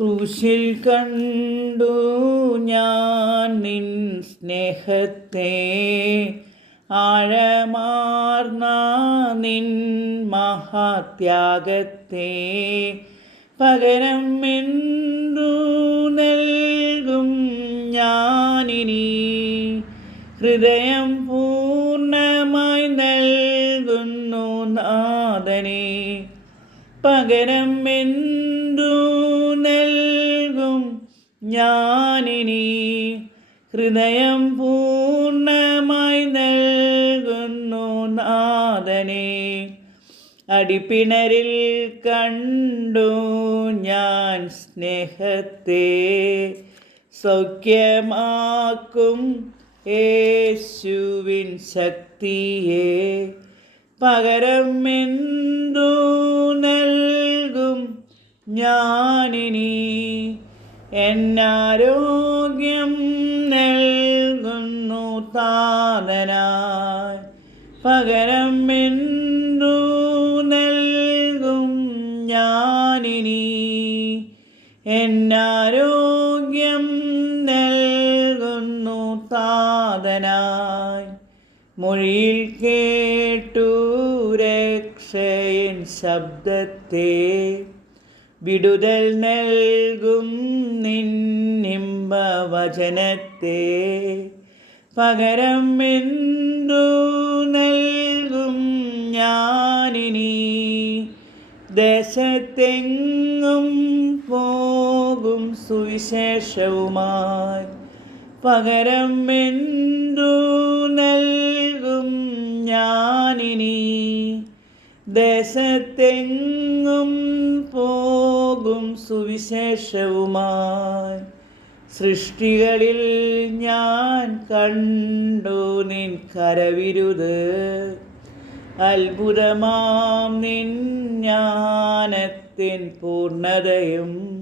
ക്രൂശിൽ കണ്ടു ഞാൻ നിൻ സ്നേഹത്തെ, ആഴമാർന്ന നിൻ മഹാത്യാഗത്തെ. പകരം എന്തു നൽകും ഞാനിനി? ഹൃദയം പൂർണ്ണമായി നൽകുന്നു നാഥനേ. പകരം എന്തു നൽകും ഞാനിനി? ഹൃദയം പൂർണ്ണമായി നൽകുന്നു നാഥനേ. അടിപ്പിണരിൽ കണ്ടു ഞാൻ സ്നേഹത്തെ, സൗഖ്യമാക്കും യേശുവിൻ ശക്തിയെ. പകരം എന്തു നൽകും ഞാനിനി? എന്നാരോഗ്യം നൽകുന്നു താതനായി. പകരം എന്തു നൽകും ഞാനിനി? എന്നാരോഗ്യം നൽകുന്നു താതനായി. മൊഴിയിൽ കേട്ടു രക്ഷയിൻ ശബ്ദത്തെ, വിടുതൽ നൽകും നിന്നിമ്പവചനത്തെ. പകരം എന്തു നൽകും ഞാനിനി? ദേശത്തെങ്ങും പോകും സുവിശേഷവുമായി. പകരം എന്തു നൽകും ഞാനിനി? ദേശത്തെങ്ങും പോകും സുവിശേഷവുമായി. സൃഷ്ടികളിൽ ഞാൻ കണ്ടു നിൻ കരവിരുത്, അത്ഭുതമാം നിൻ ജ്ഞാനത്തിൻ പൂർണ്ണതയും.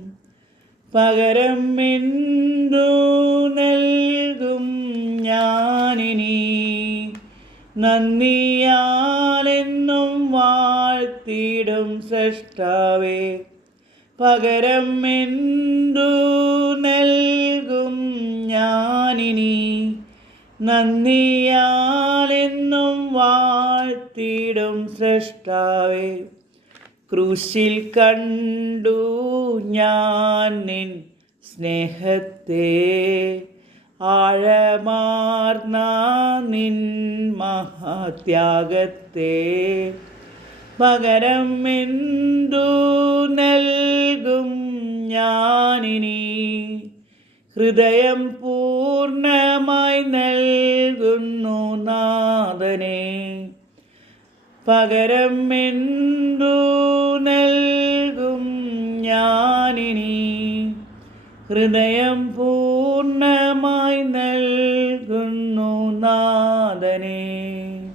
പകരം എന്തു നൽകും ഞാനിനി? നന്ദിയാലെന്നും വാഴ്ത്തിടും സ്രഷ്ടാവേ. പകരം എന്തു നൽകും ഞാനിനി? നന്ദിയാലെന്നും വാഴ്ത്തിടും സ്രഷ്ടാവേ. ക്രൂശിൽ കണ്ടു ഞാൻ നിൻ സ്നേഹത്തെ, ആഴമാർന്ന നിൻ മഹാത്യാഗത്തെ. പകരം എന്തു നൽകും ഞാനിനി? ഹൃദയം പൂർണ്ണമായി നൽകുന്നു നാഥനേ. പകരം എന്തു നൽകും ഞാനിനി? ഹൃദയം പൂർണ്ണമായി നൽകുന്നു നാഥനേ.